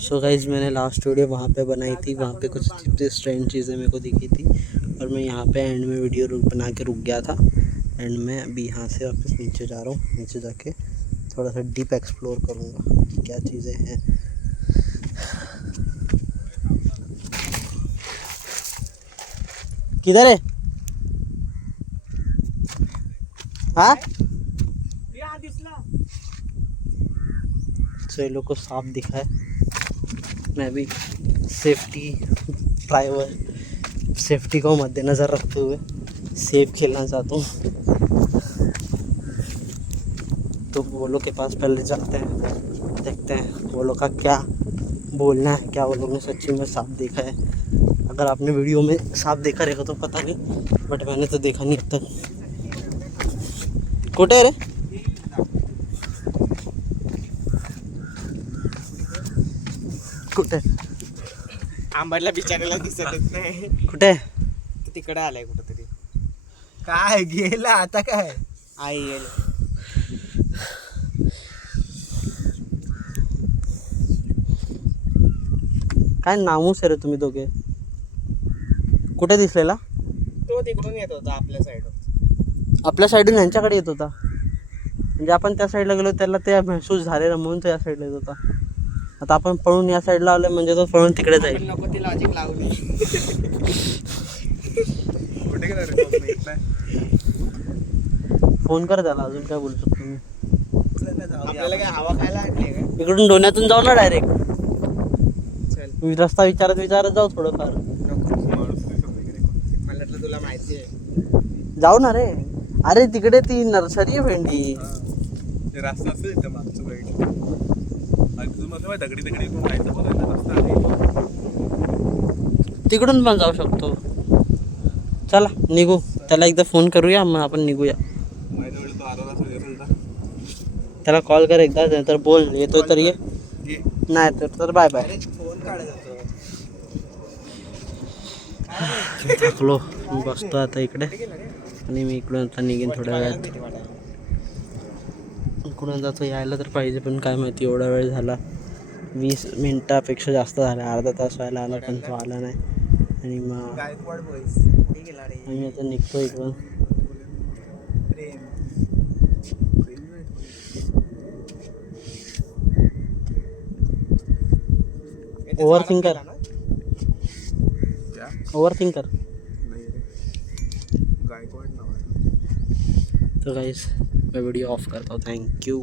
So guys मैंने last video वहाँ पे बनाई थी, वहाँ पे कुछ स्ट्रेंज चीज़ें मेरे को दिखी थी और मैं यहाँ पे एंड में वीडियो बना के रुक गया था। एंड मैं अभी यहाँ से वापस नीचे जा रहा हूँ, नीचे जाके थोड़ा सा डीप एक्सप्लोर करूँगा कि क्या चीज़ें हैं। किधर है? हाँ तो ये लोग को सांप दिखा है। मैं भी सेफ्टी को मद्देनज़र रखते हुए सेफ खेलना चाहता हूँ। तो वो लोग के पास पहले जाते हैं, देखते हैं वो लोग का क्या बोलना है, क्या वो लोग ने सच्ची में सांप देखा है। अगर आपने वीडियो में सांप देखा रहेगा तो पता नहीं, बट मैंने तो देखा नहीं अब तक। कुठे रे? कुठे? आंबाडला बिचारायला दिसत नाही. कुठे? तो तिकडे आलाय कुठेतरी. काय गेला आता काय? आई येईल. काय नामूस आहे रे तुम्ही दोघे? कुठे दिसलेला? तो तिकडून येत होता आपल्या साईडवर. आपल्या साईडून यांच्याकडे येत होता. म्हणजे आपण त्या साईडला गेलो त्याला ते महसूस झालेलं म्हणून तो या साईडला येत होता. आता आपण पळून या साईडला आलो म्हणजे तो पळून तिकडे जाईल. नको ती लॉजिक लावली. कुठे गेला रे? फोन कर त्याला, अजून काय बोलू शकतो मी. आपल्याला काय हवा खायला आणली का? इकडून डोण्यातून जाऊ ना डायरेक्ट. चल. रस्ता विचारत जाऊ थोडंफार. नको. मला वाटलं तुला माहिती आहे. जाऊ ना रे. अरे तिकडे ती नर्सरी आहे भेंडी. रस्ता असेल इथं मागचं साईड. अगदी मग दगडी पण जायचं पण रस्ता आहे. तिकडून पण जाऊ शकतो. चला निघू, त्याला एकदा फोन करूया मग आपण निघूया. माझ्याजवळ तो आला असेल का? त्याला कॉल कर एकदा, नंतर बोल येतोय तर ये, नाही तर बाय बाय. फोन काढत थकलो, बसतो आता इकडे आणि मी इकडून आता निघेन थोड्या वेळात. इकडून जातो, यायला तर पाहिजे पण काय माहिती एवढा वेळ झाला. 20 मिनटापेक्षा जास्त झाला, अर्धा तास व्हायला आला पण तो आला नाही. आणि मग गायकवाड बॉईस. गेला रे. आम्ही आता निघतो इकडून. Over thinker. गायकवाड नाव आहे. तो गाइस मैं वीडियो ऑफ करता हूँ. Thank you.